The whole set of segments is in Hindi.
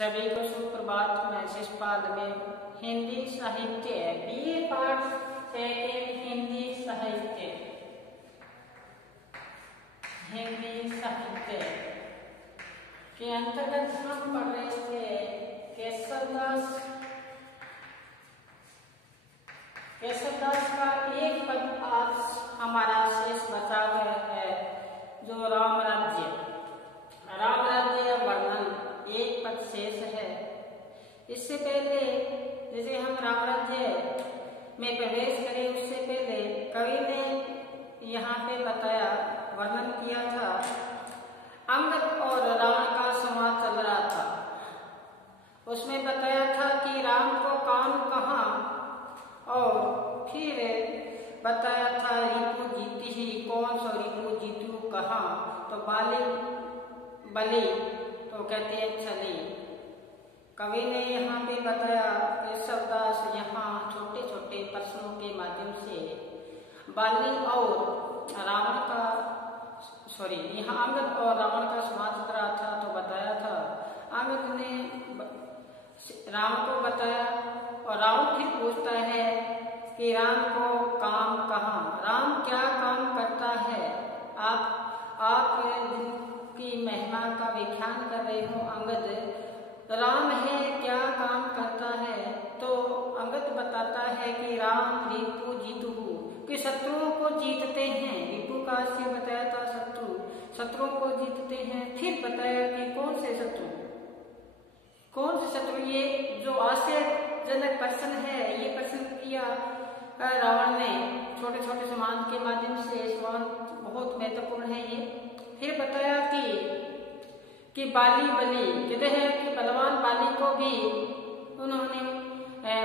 सभी को सुप्रभात। मैं शिषपाल में हिंदी साहित्य BA पाठ सेकेंड हिंदी साहित्य के अंतर्गत हम पढ़ रहे थे केशवदास का एक पद आज हमारा शेष बचा है, जो राम राज्य वर्णन एक पद शेष है। इससे पहले जैसे हम राम राज्य में प्रवेश करें, उससे पहले कवि ने यहाँ पे बताया, वर्णन किया था, अंगद और रावण का संवाद चल रहा था। उसमें बताया था कि राम को काम कहाँ, और फिर बताया था रिपु जीती ही कौन सो रिपु जीतू कहाँ, तो बलि तो कहते हैं चली। कवि ने यहाँ पे बताया केशवदास यहाँ छोटे छोटे प्रश्नों के माध्यम से बाली और रावण का यहाँ अंगद और रावण का संवाद चल रहा था। तो बताया था अंगद ने राम को बताया, और रावण फिर पूछता है कि राम को काम कहाँ, राम क्या काम करता है। आप की महिमा का व्याख्यान कर रहे हो अंगद, राम है क्या काम करता है। तो अंगद बताता है कि राम रिपु जीतु, कि शत्रुओं को जीतते हैं। रिपु का से बताया था शत्रुओं को जीतते हैं। फिर बताया कि कौन से शत्रु, ये जो आश्चर्यजनक प्रश्न है, ये प्रश्न किया रावण ने छोटे छोटे समान के माध्यम से। सवाल बहुत महत्वपूर्ण है ये। फिर बताया कि बाली कहते हैं कि बलवान बाली को भी उन्होंने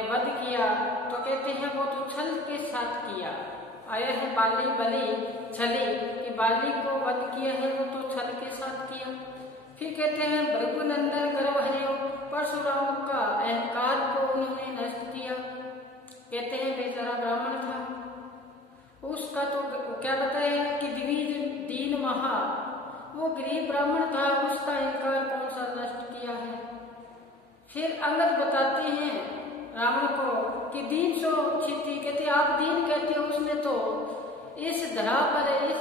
वध किया। तो कहते हैं वो तो छल के साथ किया। आया है बलि छली, कि बाली को वध किया है वो तो छल के साथ किया। फिर कहते हैं भृगुनंदन गर्व हरियो, परशुराम का अहंकार को उन्होंने नष्ट किया। कहते हैं बेचारा ब्राह्मण था, उसका तो क्या बताया कि दीन महा, वो गरीब ब्राह्मण था, उसका अहंकार कौन सा नष्ट किया है। फिर अंगद बताते हैं रावण को कि दीन सो क्षिति, कहते आप दीन कहते हो, उसने तो इस धरा पर, इस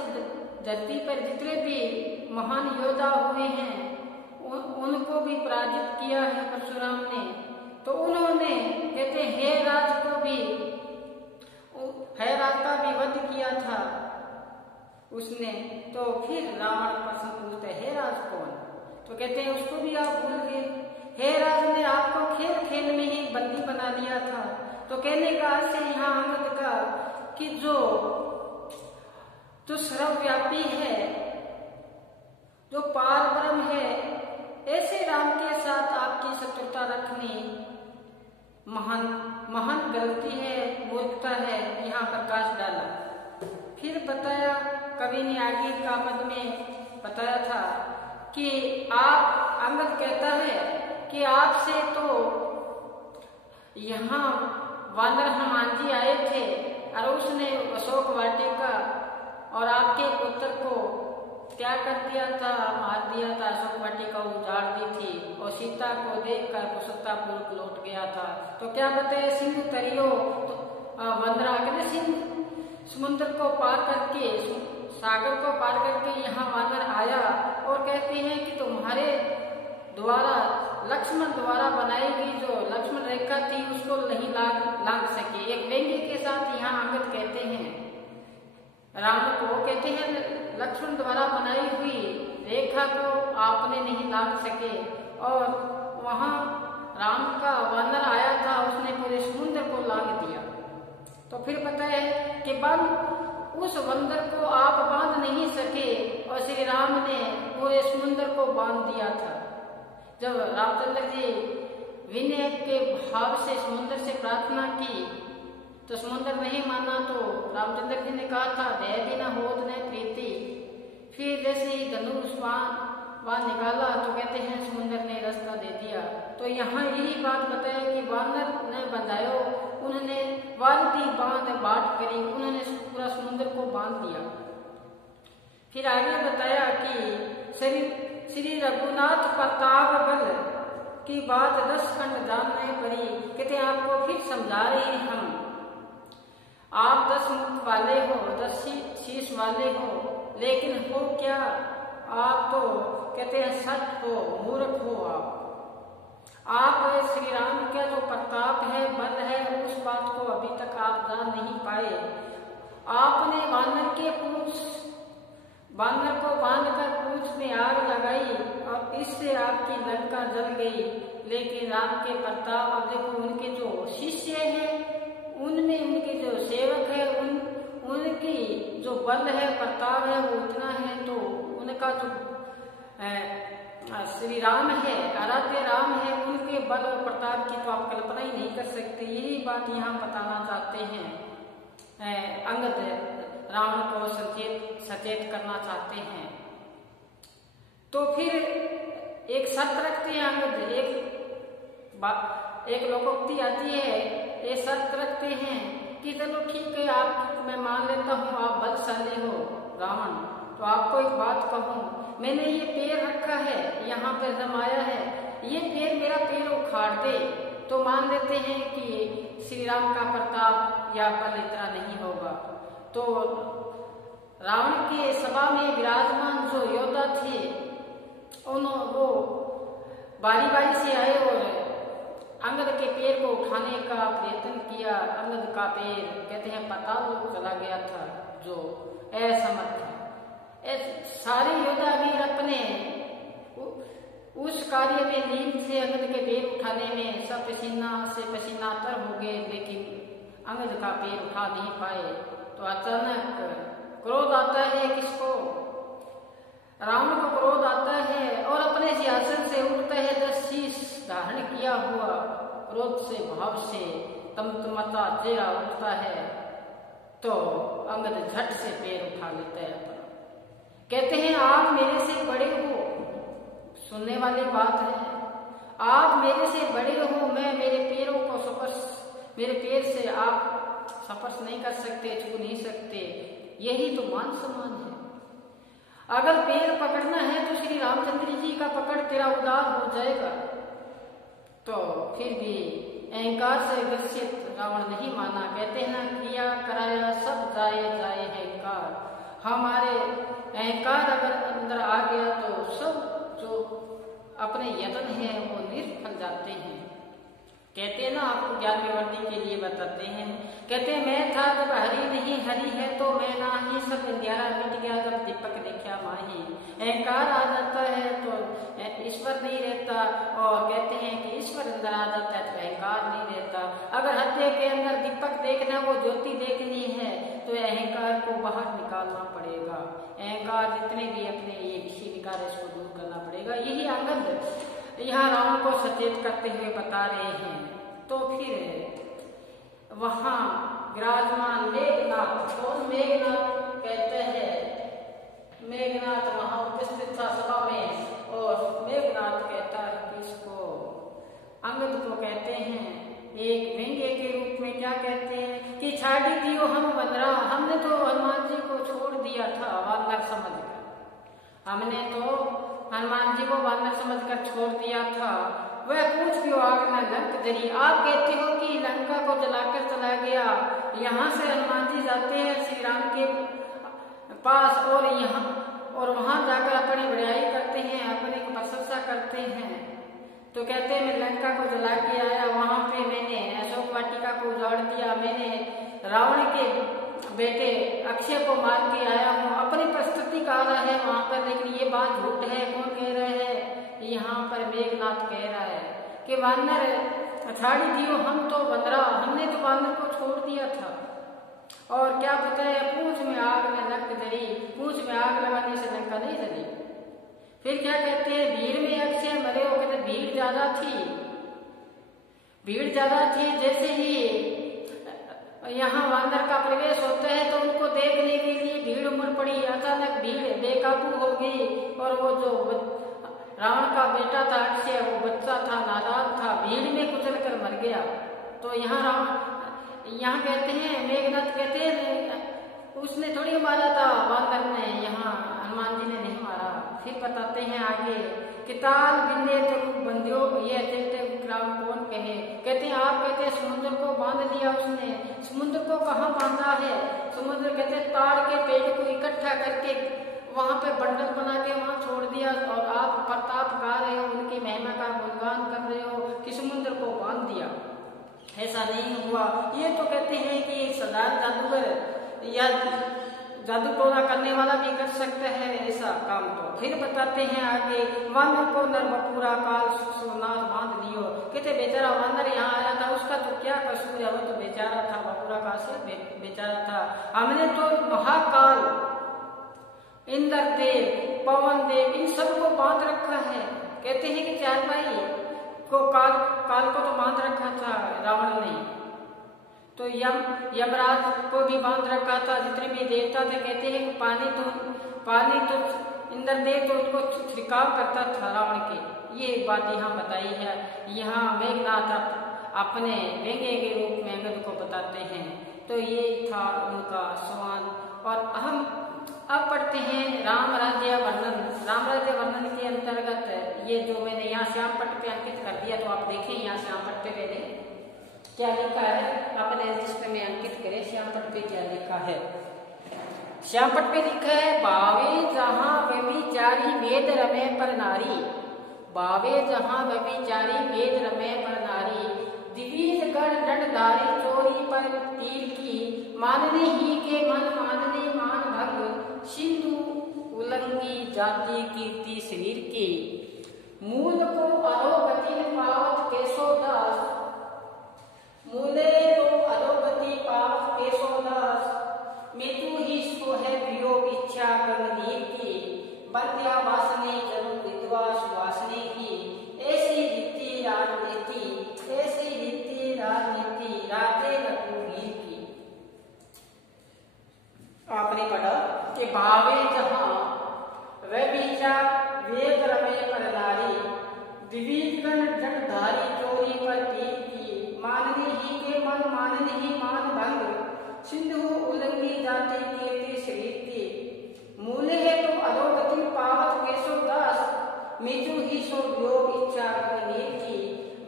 धरती पर जितने भी महान योद्धा हुए हैं उनको भी पराजित किया है परशुराम ने। तो उन्होंने कहते हे राज का भी वध किया था उसने। तो फिर रावण प्रश्न पूछते हे राज कौन, तो कहते हैं उसको भी आप भूल गए। हे राज ने आपको खेल में ही बंदी बना लिया था। तो कहने का से यहाँ अंगद का कि जो सर्वव्यापी है, जो पार ब्रह्म है, ऐसे राम के साथ आपकी शत्रुता रखनी महान गलती है, मूर्खता है। यहाँ प्रकाश डाला। फिर बताया कवि ने आगे का पद में बताया था कि आप, अंगद कहता है कि आपसे तो यहाँ वानर हनुमान जी आए थे और उसने अशोक वाटिका और आपके पुत्र को क्या कर दिया था, मार दिया था, अशोक वाटिका उजाड़ दी थी, और सीता को देखकर कुशलतापूर्वक लौट गया था। तो क्या बताए सिंह तरियो, तो वंदरा कहते सिंह समुद्र को पार करके, सागर को पार करके यहाँ वानर आया और कहते हैं कि तुम्हारे द्वारा, लक्ष्मण द्वारा बनाई गई जो लक्ष्मण रेखा थी उसको नहीं लांग सके। एक व्यंग्य के साथ यहाँ अंगद कहते हैं राम को, कहते हैं लक्ष्मण द्वारा बनाई हुई रेखा को आपने नहीं लांग सके। और वहां राम का वानर आया था, उसने पूरे समुद्र को लांग दिया। तो फिर पता है कि उस बंदर को आप बांध नहीं सके, और श्री राम ने पूरे समुद्र को बांध दिया था। जब रामचंद्र जी विनय के भाव से समुद्र से प्रार्थना की तो समुद्र नहीं माना, तो रामचंद्र जी ने कहा था दया न होत न प्रीति। फिर जैसे ही धनुष बाण निकाला तो कहते हैं समुद्र ने रास्ता दे दिया। तो यहाँ यही बात बताया कि वानर ने बंधायो, उन्होंने वारती बांध बाट करी, उन्होंने पूरा समुद्र को बांध दिया। फिर आगे बताया कि श्री रघुनाथ प्रताप बल की बात 10 खंड जानने पड़ी। कहते आपको फिर समझा रहे हैं हम। आप 10 मुख वाले हो, 10 शीश वाले हो, लेकिन हो क्या? आप तो कहते हैं सट हो, मूर्ख हो। आप श्री राम का जो प्रताप है, बल है, उस बात को अभी तक आप जान नहीं पाए। आपने बानर को बांधकर पूंछ में आग लगाई और इससे आपकी लंका जल गई। लेकिन राम के प्रताप, अब देखो उनके जो शिष्य हैं, उनमें उनके जो सेवक है, उनकी जो बल है, प्रताप है, वो उतना है। तो उनका जो श्री राम है, आराध्य राम है, उनके बल और प्रताप की तो आप कल्पना ही नहीं कर सकते। यही बात यहाँ बताना चाहते हैं अंगद, रावण को सचेत करना चाहते हैं। तो फिर एक शर्त रखते हैं अंगद, एक लोकोक्ति आती है, ये शर्त रखते हैं कि चलो ठीक है, आप मैं मान लेता हूँ आप बलशाली हो रावण, तो आपको एक बात कहूँ, मैंने ये पैर रखा है, यहाँ पे जमाया है, ये पैर मेरा पैर उखाड़ दे तो मान लेते हैं कि श्री राम का प्रताप या बल इतना नहीं होगा। तो रावण के सभा में विराजमान जो योद्धा थे, वो बारी बारी से आए और अंगद के पैर को उठाने का प्रयत्न किया। अंगद का पैर कहते हैं पाताल चला गया था, जो असमर्थ था। सारे योद्धा वीर अपने उस कार्य में लीन थे, अंगद के पैर उठाने में सब पसीना से पसीना तर हो गए, लेकिन अंगद का पैर उठा नहीं पाए। तो अचानक क्रोध आता है किसको? रावण को क्रोध आता है और अपने सिंहासन से उठता है, 10 शीश धारण किया हुआ, क्रोध से भाव से तमतमाता चेहरा उठता है। तो अंगद झट से पैर उठा लेता है अपना। कहते हैं आप मेरे से बड़े हो, सुनने वाली बात है, आप मेरे से बड़े हो, मैं मेरे पैरों को मेरे पैर से आप स्पर्श नहीं कर सकते, छू नहीं सकते, यही तो मान सम्मान है। अगर पैर पकड़ना है तो श्री रामचंद्र जी का पकड़ तेरा उदार हो जाएगा। तो फिर भी अहंकार से ग्रसित रावण नहीं माना। कहते हैं ना, किया कराया सब जाए जाए अहंकार। हमारे अहंकार अगर अंदर आ गया तो सब जो अपने यत्न है वो निष्फल जाते हैं। कहते हैं ना, आपको ज्ञान विवर्धि के लिए बताते हैं, कहते हैं मैं था जब हरि नहीं हरि है तो मैं ना ही, सब अंधेरा मिट गया जब दीपक देखा माही। अहंकार आ जाता है तो ईश्वर नहीं रहता, और कहते हैं कि ईश्वर अंदर आ जाता है तो अहंकार नहीं रहता। अगर हृदय के अंदर दीपक देखना, वो ज्योति देखनी है, तो अहंकार को बाहर निकालना पड़ेगा। अहंकार जितने भी अपने ये विषय विकार है, इसको दूर करना पड़ेगा। यही अंगद यहाँ रावण को सचेत करते हुए बता रहे हैं। तो फिर वहां विराजमान मेघनाथ, कौन मेघनाथ कहते हैं? मेघनाथ वहां उपस्थित था सभा में, और मेघनाथ कहता है कि इसको अंगद को कहते हैं एक व्यंग्य के रूप में, क्या कहते हैं कि छाड़ी दियो हम वनरा, हमने तो हनुमान जी को छोड़ दिया था वानर समझकर, हमने तो हनुमान जी को वानर समझकर छोड़ दिया था। वह पूछ क्यों आग में लंक जरी, आप कहते हो कि लंका को जलाकर चला गया। यहाँ से हनुमान जी जाते हैं श्री राम के पास, और वहां जाकर अपनी बड़ाई करते हैं, अपनी प्रशंसा करते हैं। तो कहते हैं मैं लंका को जला के आया, वहां पे मैंने अशोक वाटिका को उजाड़ दिया, मैंने रावण के बेटे अक्षय को मार के आया हूँ, अपनी प्रस्तुति कर रहा है वहां पर। लेकिन ये बात झूठ है, कौन कह रहे हैं? यहाँ पर मेघनाथ कह रहा है कि वानर छाड़ी दियो हम तो वनरा, हमने तो वानर को छोड़ दिया था। और क्या बताया, पूंछ में आग में लंक जली, पूंछ में आग लगाने से लंका नहीं जली। फिर क्या कहते हैं, भीड़ में अक्षय मरे हो, कहते भीड़ ज्यादा थी। जैसे ही यहाँ वानर का प्रवेश होता है तो उनको देखने के लिए भीड़ उमड़ पड़ी। अचानक भीड़ बेकाबू हो गई, और वो जो रावण का बेटा था अक्षय, वो बच्चा था, नादान था, भीड़ में कुचल कर मर गया। तो यहाँ कहते हैं, मेघनाथ कहते हैं उसने थोड़ी मारा था वानर ने, यहाँ हनुमान जी ने नहीं मारा। फिर बताते हैं आगे कि ताल बिंदे तरुप बंध्यो ये अतिरिक्त विक्राम कौन कहे। कहते हैं आप कहते हैं समुद्र को बांध लिया उसने। समुद्र को कहाँ बांधा है? समुद्र कहते हैं ताड़ के पेड़ को इकट्ठा करके वहां पे बंडल बना के वहां छोड़ दिया और आप प्रताप गा रहे हो, उनकी महिमा का गुणगान कर रहे हो कि समुद्र को बांध दिया। ऐसा नहीं हुआ। ये तो कहते हैं कि एक साधारण जादूगर या जादू टोना करने वाला भी कर सकता है ऐसा काम। तो फिर बताते हैं आगे वानर को नर बपूरा काल सुनार बांध लियो। कहते बेचारा वानर यहाँ आया था, उसका तो क्या कसूर है, वो तो बेचारा था, बपूरा काल से बेचारा था। हमने तो महाकाल इंद्र देव पवन देव इन सबको बांध रखा है। कहते हैं कि चार भाई को काल को तो बांध रखा था रावण ने, तो यमराज को भी बांध रखा था, जितने भी देवता थे। कहते हैं कि पानी तो इंद्रदेव तो उनको छिड़काव करता था रावण के। ये एक बात यहाँ बताई है। यहाँ मेघनाथ अपने व्यंग्य के रूप में अंगद को बताते हैं। तो ये था उनका सवाल। और हम अब पढ़ते हैं राम राज्य वर्णन। राम राज्य वर्णन के अंतर्गत ये जो मैंने यहाँ श्याम पट्ट पे अंकित कर दिया, तो आप देखें यहाँ श्याम पट्ट पे मैंने क्या लिखा है, अपने रजिस्टर में अंकित करें। श्याम पट्ट पे क्या लिखा है? श्याम पट्ट पे लिखा है बावे जहाँ व्यभिचारी वेद रमे पर नारी। बावे जहाँ व्यभिचारी वेद रमे पर नारी, दिवीज गण दंडधारी चोरी पर तीर की, मानने ही के मन मानने मान भंग, सिंधु उल्लंघी जाति कीर्ति शरीर की, मूल को अधोगति पावत केशोदास, मूले तो अधोगति पावत केशोदास, मृत्यु ही सो है वियोग इच्छा गगनीर की, बंध्या वासने जन्म विद्वास वासने की, ऐसी रीति राजनीति राजे रघुवीर की। आपने पढ़ा कि भावे जहाँ व्यभिचार वेद रमे पर नारी, विविध गण जटधारी चोरी पर तीर की, मानने ही के मन मानने ही मान भंग, सिंधु उल्लंघी जाति कीर्ति शरीर की, मूले है तो अधोगति पावत केशोदास, मृत्यु ही सो योग इच्छा गगनीर की,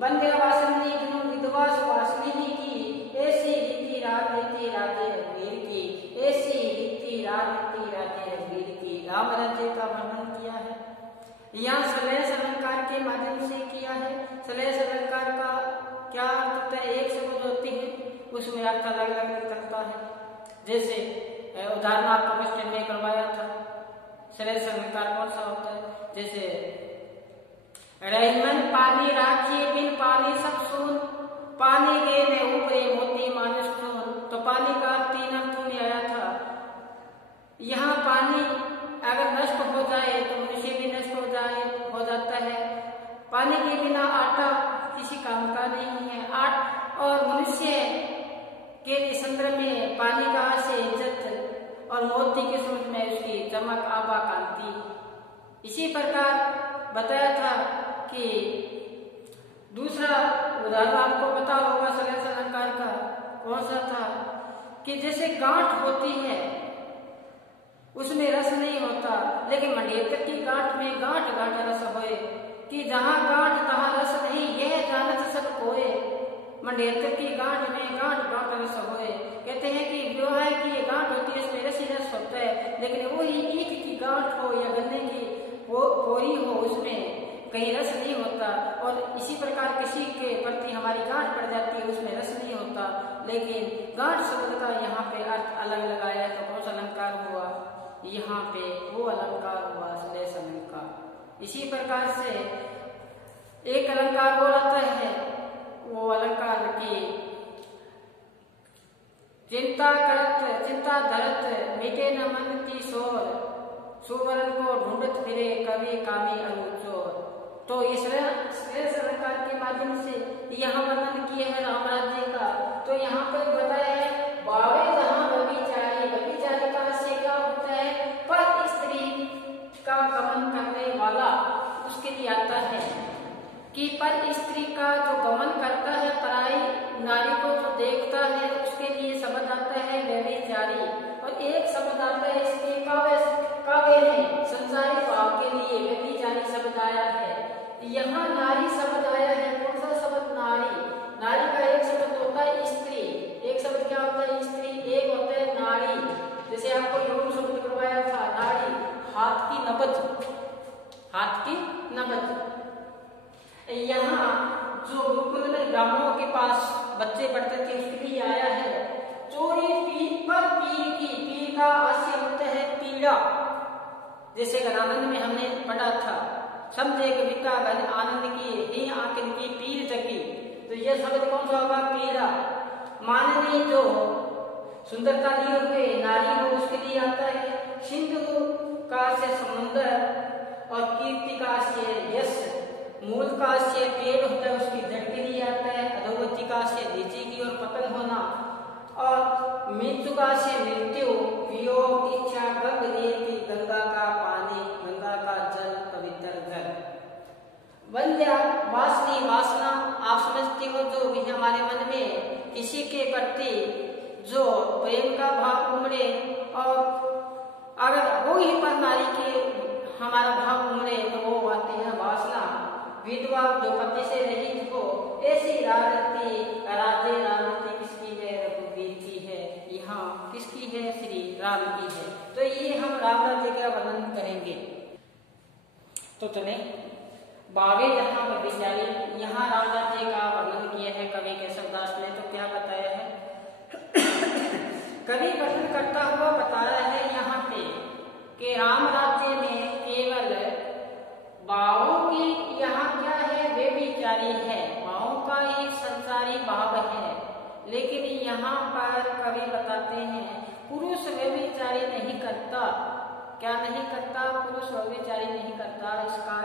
बंध्या वासनी जन्म विद्वास वासनी की, ऐसी रीति राजनीति राजे रघुवीर की, ऐसी रीति राजनीति राजे रघुवीर की। राम राज्य का वर्णन किया है। यहाँ सलेश अलंकार के माध्यम से किया है। सलेश अलंकार का क्या अर्थ होता है? एक शब्द होती है, उसमें अर्थ अलग अलग निकलता है। जैसे उदाहरण आपको क्वेश्चन में करवाया था, सलेश अलंकार कौन सा होता है? जैसे रहमन पानी राखिए बिन पानी सब सून, पानी के ने उबरे मोती मानस चून। तो पानी का 3 अर्थों में आया था। यहाँ पानी अगर नष्ट हो जाए तो मनुष्य भी नष्ट हो जाता है। पानी के बिना आटा किसी काम का नहीं है। और मनुष्य के लिए संदर्भ में पानी कहाँ से इज्जत और मोती के सूरज में उसकी चमक आभा कांति। इसी प्रकार बताया था कि दूसरा उदाहरण आपको पता होगा सलेश अलंकार का कौन सा था, कि जैसे गांठ होती है उसमें रस नहीं होता, लेकिन मंडेतर की गांठ में गांठ गांठ रस होए, कि जहाँ गांठ तहाँ रस नहीं, यह जानत सब कोए। मंडेतर की गांठ में गांठ गांठ रस होए। कहते हैं कि विवाह की ये गांठ होती है, इसमें रस ही रस होता है, लेकिन वही ईख की गांठ हो या गन्ने की पोरी हो, उसमें कहीं रस नहीं होता। और इसी प्रकार किसी के प्रति हमारी गांठ पड़ जाती है, उसमें रस नहीं होता। लेकिन गांठ शब्द का यहाँ पे अर्थ अलग लगाया तो कौन सा अलंकार हुआ? यहाँ पे वो अलंकार हुआ सलेश अलंकार। इसी प्रकार से एक अलंकार और आता है, वो अलंकार की चिंता धरत मिटे न मन की शोर, सुवर्ण को ढूंढत फिरे कवि कामी अनुचोर। तो इस अलंकार के माध्यम से यहाँ वर्णन किया है राम राज्य का। तो यहाँ पर बताया है बावे जहाँ व्यभिचारी, व्यभिचारी का से क्या होता है? पर स्त्री का गमन करने वाला, उसके लिए आता है कि पर स्त्री का जो गमन करता है, पराई नारी को जो देखता है, उसके लिए शब्द आता है व्यभिचारी। और एक शब्द आता है इसके काव्य में संसारिक भाव के लिए हाथ की नबज। यहाँ जो गुरुकुल में ब्राह्मणों के पास बच्चे पढ़ते थे उसके लिए आया है, चोरी पीर पर पीर की, पीर का आशय होता है पीड़ा। जैसे गणानंद में हमने पढ़ा था, समझे कि विका घन आनंद की ही आंकन की पीर जगी, तो यह शब्द कौन सा होगा? पीड़ा। माननीय जो सुंदरता लिए हुए नारी हो उसके लिए आता है। सिंधु का से समुद्र और कीर्ति का से यश, मूल का से पेड़ होता है उसकी जड़ के लिए आता है। अधोगति का से नीचे की ओर पतन होना, और मृत्यु का से मृत्यु, वियोग, इच्छा, गग रेती, गंगा का पानी, गंगा का जल, पवित्र जल। वंद्या वासनी, वासना आप समझते हो जो भी हमारे मन में किसी के प्रति जो प्रेम का भाव उमड़े, और अगर वो ही पर नारी के हमारा भाव उमड़े तो वो आती है वासना। विधवा जो पति से रहित हो, ऐसी राजती राधे राजती किसकी है? रघुवीर की है। यहाँ किसकी है? श्री राम की है। तो ये हम राम राज्य का वर्णन करेंगे। तो चले बावे जहाँ विचारी, यहाँ राम राज्य का वर्णन किया है कवि केशवदास ने। तो क्या बताया है? कवि वर्णन करता हुआ बताया है यहाँ पे कि राम राज्य में केवल भावों की यहाँ क्या है? वे विचारी है, भावों का एक संसारी भाव है। लेकिन यहाँ पर कवि बताते हैं पुरुष वे विचारी नहीं करता। क्या नहीं करता? पुरुष वे विचारी नहीं करता। इसका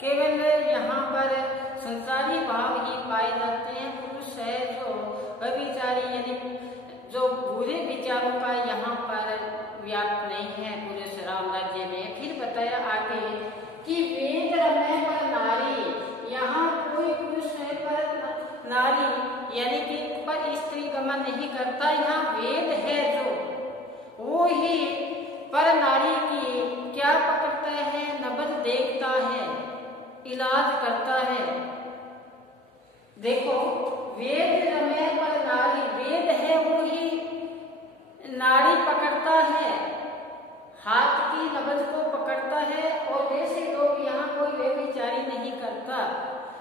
केवल यहाँ पर संसारी भाव ही पाए जाते हैं। पुरुष है जो व्यभिचारी, यानी जो बुरे विचारों का यहाँ पर व्याप्त नहीं है पुरुष राम राज्य में। फिर बताया आगे कि वेद रमय पर नारी, यहाँ कोई पुरुष है पर नारी यानी कि पर स्त्री गमन नहीं करता। यहाँ वेद है जो वो ही पर नारी की क्या पकड़ता है? नबज देखता है, इलाज करता है। देखो वेद रमय पर नारी, वेद है वो ही नारी पकड़ता है, हाथ की नबज को पकड़ता है। और वैसे लोग यहाँ कोई व्यभिचारी नहीं करता।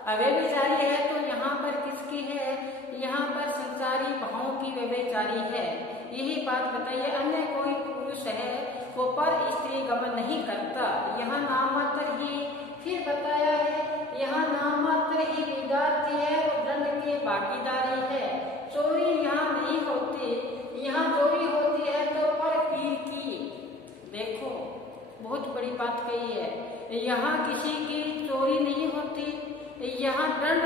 अव्यभिचारी है तो यहाँ पर किसकी है? यहाँ पर संसारी भावों की व्यभिचारी है। यही बात बताइए। अन्य कोई पुरुष है वो पर स्त्री गमन नहीं करता। यहाँ नाम मात्र ही, फिर बताया है यहाँ नाम मात्र ही विद्यार्थी है और दंड के भागीदारी है। चोरी यहाँ नहीं होती, यहाँ चोरी होती है तो पर पीर की। देखो बहुत बड़ी बात कही है। यहाँ किसी की चोरी नहीं होती, यहाँ दंड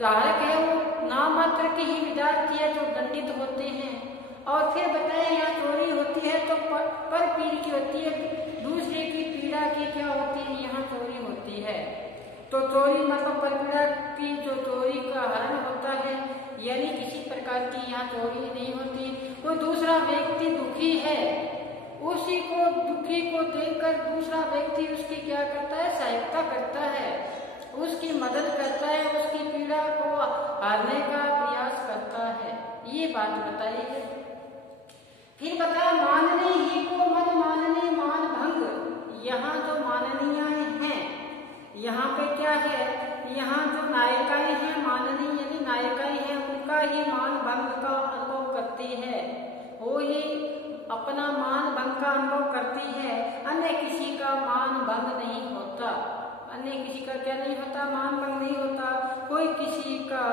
धारक है वो नाम मात्र के ही विद्यार्थी है जो दंडित होते हैं। और फिर बताया यहाँ चोरी होती है तो पर पीर की होती है, दूसरे की पीड़ा की क्या होती है? यहाँ चोरी होती है। तो चोरी मतलब पर पीड़ा की, जो चोरी का हरण होता है, यानी किसी प्रकार की यहाँ चोरी नहीं होती। कोई दूसरा व्यक्ति दुखी है, उसी को दुखी को देखकर दूसरा व्यक्ति उसकी क्या करता है? सहायता करता है, उसकी मदद करता है, उसकी पीड़ा को हरने का प्रयास करता है। ये बात बताई है। फिर बताया मानने ही को मन मानने मान भंग। यहाँ जो माननीयाएं हैं, यहाँ पे क्या है? यहाँ जो नायिकाएं हैं, माननीय यानी नायिकाएं हैं, उनका ही मान भंग का अनुभव करती है। वो ही अपना मान भंग का अनुभव करती है। अन्य किसी का मान भंग नहीं होता। अन्य किसी का क्या नहीं होता? मान भंग नहीं होता। कोई किसी का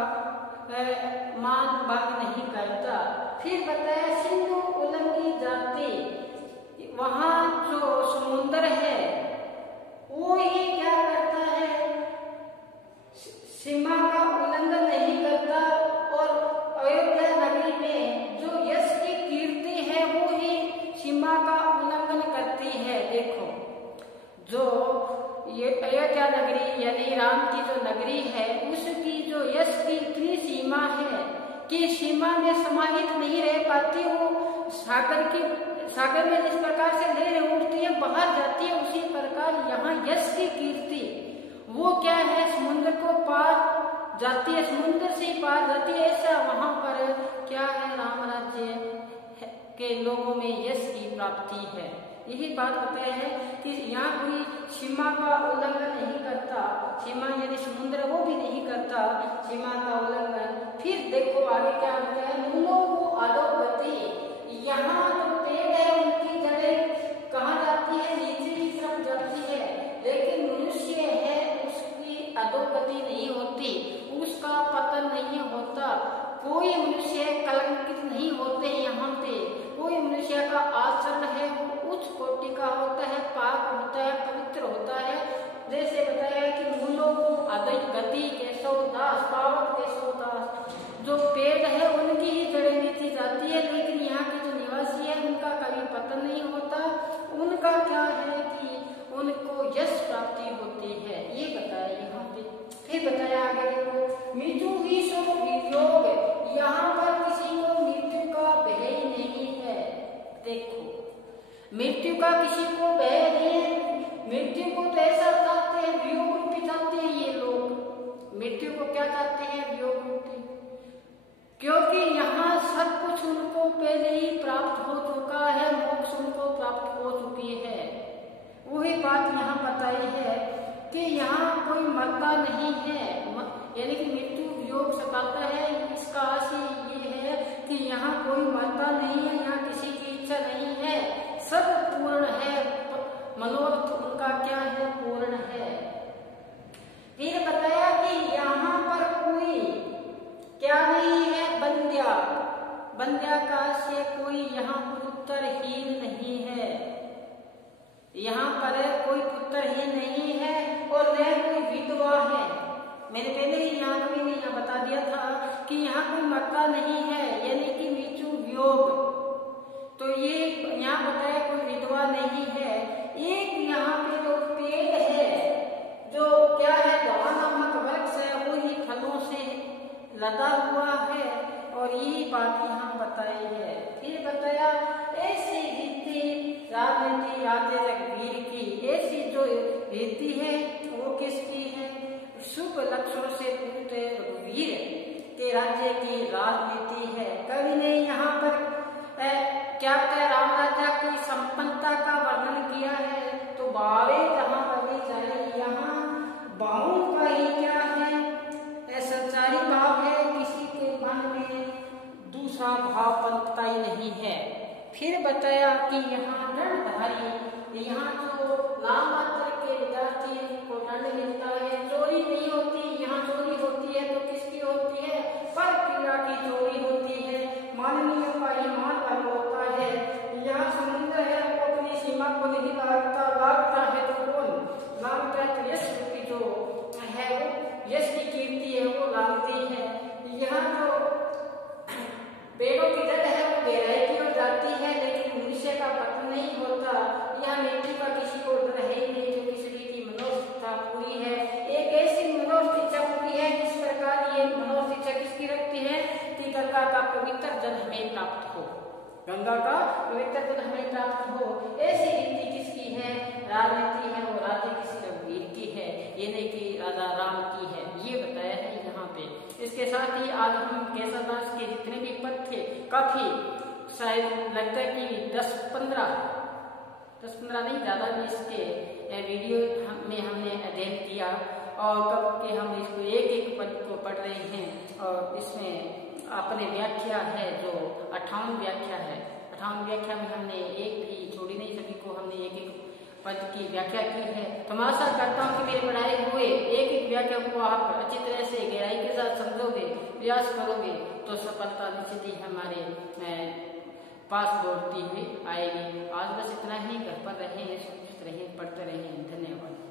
मान भंग नहीं करता। फिर बताया सिंधु उल्लंघी जाति, वहाँ जो समुद्र है वो ही क्या करता है? सीमा का उल्लंघन नहीं करता। और अयोध्या नगरी में जो यश की कीर्ति है वो ही सीमा का उल्लंघन करती है। देखो जो ये अयोध्या नगरी यानी राम की जो नगरी है, उसकी जो यश की इतनी सीमा है कि सीमा में समाहित नहीं रह पाती। वो सागर में जिस प्रकार से लहरें उठती है बाहर जाती है, उसी प्रकार यहाँ यश की कीर्ति वो क्या है? समुद्र को पार जाती है, समुद्र से पार जाती है। ऐसा वहां पर क्या है? राम राज्य के लोगों में यश की प्राप्ति है। यही बात बताया है कि यहाँ कोई सीमा का उल्लंघन नहीं करता, सीमा यदि समुद्र वो भी नहीं करता सीमा का उल्लंघन। फिर देखो आगे क्या होता है, मूलों को अधोगति, यहाँ जो पेड़ है उनकी जड़ें कहाँ जाती है, नीचे की तरफ जाती है, लेकिन मनुष्य है उसकी अधोगति नहीं होती, उसका पतन नहीं होता, कोई मनुष्य कलंकित नहीं होते हैं, यहाँ पे कोई मनुष्य का आचरण है वो उच्च कोटि का होता है, पाक होता है, पवित्र होता है। जैसे बताया कि मूलों को अधोगति, केशवदास, पावक केशवदास, जो पेड़ है उनकी ही जड़ें नीचे जाती है, लेकिन यहाँ के जो निवासी है उनका कभी पतन नहीं होता, उनका क्या है कि उनको यश प्राप्ति होती है, ये बताया यहाँ पे। फिर बताया आगे देखो, मृत्यु ही सो वियोग, यहाँ पर किसी को मृत्यु का भय नहीं है। देखो मृत्यु का किसी को भय नहीं है, मृत्यु को तो ऐसा चाहते हैं, वियोग रूपी चाहते हैं ये लोग, मृत्यु को क्या चाहते हैं, वियोग रूपी, क्योंकि यहाँ सब कुछ उनको पहले ही प्राप्त हो चुका है, मोक्ष उनको प्राप्त हो चुकी है। वही बात यहाँ बताई है कि यहाँ कोई मरता नहीं है, यानी कि मृत्यु वियोग सताता है, इसका आशय ये है कि यहाँ कोई मरता नहीं है, यहाँ किसी की इच्छा नहीं है, सब पूर्ण है, मनोरथ उनका क्या है, पूर्ण है। फिर बताया कि यहाँ पर कोई क्या नहीं है, बंध्या, बंध्या का आशय कोई यहाँ पुत्रहीन नहीं है, यहाँ पर कोई पुत्रहीन नहीं है और न कोई विधवा है। मैंने पहले ही यहाँ कभी ने यहाँ बता दिया था कि यहाँ कोई मरता नहीं है, यानी कि मृत्यु वियोग, तो ये यहाँ बताया कोई विधवा नहीं है। एक यहाँ पे जो पेड़ है जो क्या है, गवा नामक वृक्ष है, वो ही फलों से लदा हुआ है, और यही बात यहाँ बताई है। फिर बताया ऐसी रीति राजनीति राजे रघुवीर की, ऐसी जो रीति है वो किसकी है, शुभ लक्षण से पूर्ण रघुवीर के राज्य की राजनीति है। कवि ने यहाँ पर क्या बताया, राम राजा की संपन्नता का वर्णन किया है, तो बावे जहाँ कवि जाए यहाँ बाहु का ही क्या है, संचारी भाव है, किसी के मन में दूसरा भाव पनपता ही नहीं है। फिर बताया कि यहाँ दंडधारी, यहाँ जो नाम मात्र के विद्यार्थी को दंड मिलता है, चोरी नहीं होती, यहाँ चोरी होती है तो किसकी होती है, पर क्रिया की चोरी होती है, माननीय का ही मान होता है। यहाँ समुद्र है वो अपनी सीमा को नहीं लागता है तो कौन लागता है, तो यश की जो है वो यश की कीर्ति है वो लागती है। यहाँ जो पेड़ों की जड़ है वो गहराई की ओर जाती है, लेकिन मनुष्य का पतन नहीं होता, यहाँ मृत्यु का किसी को डर है ही नहीं, जो किसी की मनोस्था पूरी है। एक ऐसी मनोस्थ इच्छा पूरी है जिस प्रकार ये मनोस्थ इच्छा किसकी रखती है कि गंगा का पवित्र जल हमें प्राप्त हो, गंगा का पवित्र जल हमें प्राप्त हो, ऐसी रीति किसकी है, राजनीति है, वो राज्य किसी रघुवीर की है, ये नहीं कि राजा राम की है, ये बताया है यहाँ पे। इसके साथ ही आज हम केशवदास के जितने भी पद थे, काफी शायद लगता है कि 10-15 नहीं ज़्यादा भी इसके वीडियो में हमने अध्ययन किया, और कब के हम इसको एक पद को पढ़ रहे हैं, और इसमें अपने व्याख्या है जो 58 व्याख्या है, 58 व्याख्या में हमने एक भी छोड़ी नहीं, सभी को हमने एक पद की व्याख्या की है। तो मैं आशा करता हूँ कि मेरे पढ़ाए हुए एक व्याख्या को आप अच्छी तरह से गहराई के साथ समझोगे, प्रयास करोगे, तो सफलता निश्चित ही हमारे पास दौड़ती हुई आएगी। आज बस इतना ही, घर पर रहें, सुरक्षित रहें, पढ़ते रहें। धन्यवाद।